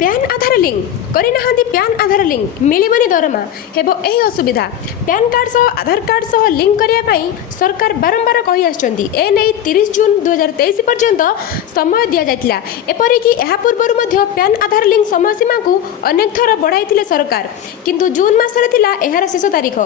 PAN ଆଧାର link କରିନାହାନ୍ତି PAN ଆଧାର link ମିଳିବନି ଦରମା ହେବ ଏହି ଅସୁବିଧା। ପ୍ୟାନ୍ କାର୍ଡ଼ ସହ ଆଧାର କାର୍ଡ଼ ସହ ଲିଙ୍କ୍ କରିବା ପାଇଁ ସରକାର ବାରମ୍ବାର କହି ଆସିଛନ୍ତି। ଏ ନେଇ 30 ଜୁନ୍ 2023 ପର୍ଯ୍ୟନ୍ତ ସମୟ ଦିଆଯାଇଥିଲା। ଏପରିକି ଏହା ପୂର୍ବରୁ ମଧ୍ୟ ପ୍ୟାନ୍ ଆଧାର ଲିଙ୍କ୍ ସମୟସୀମାକୁ ଅନେକ ଥର ବଢ଼ାଇଥିଲେ ସରକାର, କିନ୍ତୁ ଜୁନ୍ ମାସରେ ଥିଲା ଏହାର ଶେଷ ତାରିଖ।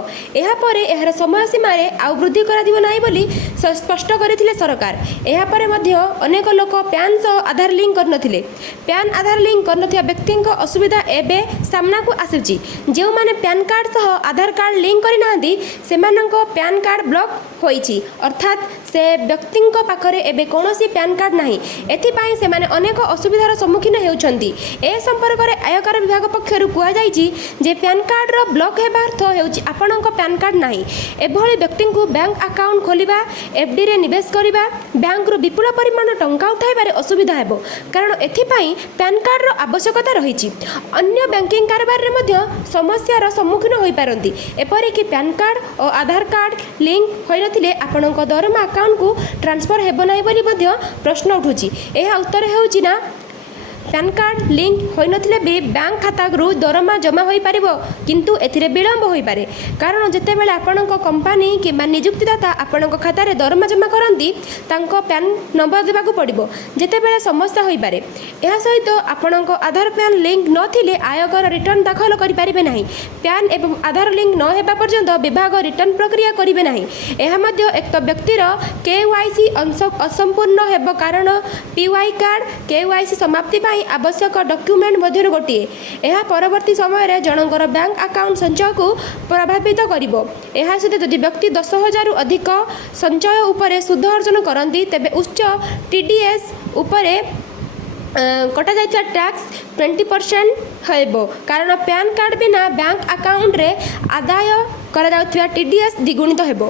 ଏହାପରେ ଏହାର ସମୟସୀମାରେ ଆଉ ବୃଦ୍ଧି କରାଯିବ ନାହିଁ ବୋଲି ସ୍ପଷ୍ଟ କରିଥିଲେ ସରକାର। ଏହାପରେ ମଧ୍ୟ ଅନେକ ଲୋକ ପ୍ୟାନ୍ ସହ ଆଧାର ଲିଙ୍କ୍ କରିନଥିଲେ। ପ୍ୟାନ୍ ଆଧାର ଲିଙ୍କ୍ କରିନଥିବା ବ୍ୟକ୍ତିଙ୍କ ଅସୁବିଧା ଏବେ ସାମ୍ନାକୁ ଆସୁଛି। ଯେଉଁମାନେ ପ୍ୟାନ୍ କାର୍ଡ଼ ସହ ଆଧାର କାର୍ଡ଼ ଲିଙ୍କ୍ କରିନାହାନ୍ତି ସେମାନଙ୍କ ପ୍ୟାନ୍ କାର୍ଡ଼ ବ୍ଲକ୍ ହୋଇଛି, ଅର୍ଥାତ୍ ସେ ବ୍ୟକ୍ତିଙ୍କ ପାଖରେ ଏବେ କୌଣସି ପ୍ୟାନ୍ କାର୍ଡ଼ ନାହିଁ। ଏଥିପାଇଁ ସେମାନେ ଅନେକ ଅସୁବିଧାର ସମ୍ମୁଖୀନ ହେଉଛନ୍ତି। ଏ ସମ୍ପର୍କରେ ଆୟକର ବିଭାଗ ପକ୍ଷରୁ କୁହାଯାଇଛି ଯେ ପ୍ୟାନ୍ କାର୍ଡ଼ର ବ୍ଲକ୍ ହେବା ଅର୍ଥ ହେଉଛି ଆପଣଙ୍କ ପ୍ୟାନ୍ କାର୍ଡ଼ ନାହିଁ। ଏଭଳି ବ୍ୟକ୍ତିଙ୍କୁ ବ୍ୟାଙ୍କ ଆକାଉଣ୍ଟ ଖୋଲିବା, ଏଫ୍ଡିରେ ନିବେଶ କରିବା, ବ୍ୟାଙ୍କରୁ ବିପୁଳ ପରିମାଣ ଟଙ୍କା ଉଠାଇବାରେ ଅସୁବିଧା ହେବ, କାରଣ ଏଥିପାଇଁ ପ୍ୟାନ୍ କାର୍ଡ଼ର ଆବଶ୍ୟକତା ରହିଛି। ଅନ୍ୟ ବ୍ୟାଙ୍କିଂ କାରବାରରେ ମଧ୍ୟ ସମସ୍ୟାର ସମ୍ମୁଖୀନ ହୋଇପାରନ୍ତି। ଏପରିକି ପ୍ୟାନ୍ କାର୍ଡ଼ ଓ ଆଧାର କାର୍ଡ଼ ଲିଙ୍କ୍ ହୋଇନଥିଲେ ଆପଣଙ୍କ ଦରମା ଆକାଉଣ୍ଟକୁ ଟ୍ରାନ୍ସଫର ହେବ ନାହିଁ ବୋଲି ମଧ୍ୟ ପ୍ରଶ୍ନ ଉଠୁଛି। ଏହା ଉତ୍ତର ହେଉଛି ନା, ପ୍ୟାନ୍ କାର୍ଡ଼ ଲିଙ୍କ୍ ହୋଇନଥିଲେ ବି ବ୍ୟାଙ୍କ ଖାତାରୁ ଦରମା ଜମା ହୋଇପାରିବ, କିନ୍ତୁ ଏଥିରେ ବିଳମ୍ବ ହୋଇପାରେ। କାରଣ ଯେତେବେଳେ ଆପଣଙ୍କ କମ୍ପାନୀ କିମ୍ବା ନିଯୁକ୍ତିଦାତା ଆପଣଙ୍କ ଖାତାରେ ଦରମା ଜମା କରନ୍ତି ତାଙ୍କ ପ୍ୟାନ୍ ନମ୍ବର ଦେବାକୁ ପଡ଼ିବ, ଯେତେବେଳେ ସମସ୍ୟା ହୋଇପାରେ। ଏହା ସହିତ ଆପଣଙ୍କ ଆଧାର ପ୍ୟାନ୍ ଲିଙ୍କ୍ ନଥିଲେ ଆୟକର ରିଟର୍ଣ୍ଣ ଦାଖଲ କରିପାରିବେ ନାହିଁ। ପ୍ୟାନ୍ ଏବଂ ଆଧାର ଲିଙ୍କ୍ ନ ହେବା ପର୍ଯ୍ୟନ୍ତ ବିଭାଗ ରିଟର୍ଣ୍ଣ ପ୍ରକ୍ରିୟା କରିବେ ନାହିଁ। ଏହା ମଧ୍ୟ ଏକ ବ୍ୟକ୍ତିର KYC ଅସମ୍ପୂର୍ଣ୍ଣ ହେବ, କାରଣ PY କାର୍ଡ଼ KYC ସମାପ୍ତି ପାଇଁ ଆବଶ୍ୟକ ଡକ୍ୟୁମେଣ୍ଟ ମଧ୍ୟରୁ ଗୋଟିଏ। ଏହା ପରବର୍ତ୍ତୀ ସମୟରେ ଜଣଙ୍କର ବ୍ୟାଙ୍କ ଆକାଉଣ୍ଟ ସଞ୍ଚୟକୁ ପ୍ରଭାବିତ କରିବ। ଏହା ସହିତ ଯଦି ବ୍ୟକ୍ତି 10,000ରୁ ଅଧିକ ସଞ୍ଚୟ ଉପରେ ସୁଧ ଅର୍ଜନ କରନ୍ତି ତେବେ ଉଚ୍ଚ TDS ଉପରେ କଟାଯାଇଥିବା ଟ୍ୟାକ୍ସ 20% ହେବ, କାରଣ ପ୍ୟାନ୍ କାର୍ଡ଼ ବିନା ବ୍ୟାଙ୍କ ଆକାଉଣ୍ଟରେ ଆଦାୟ କରାଯାଉଥିବା TDS ଦ୍ୱିଗୁଣିତ ହେବ।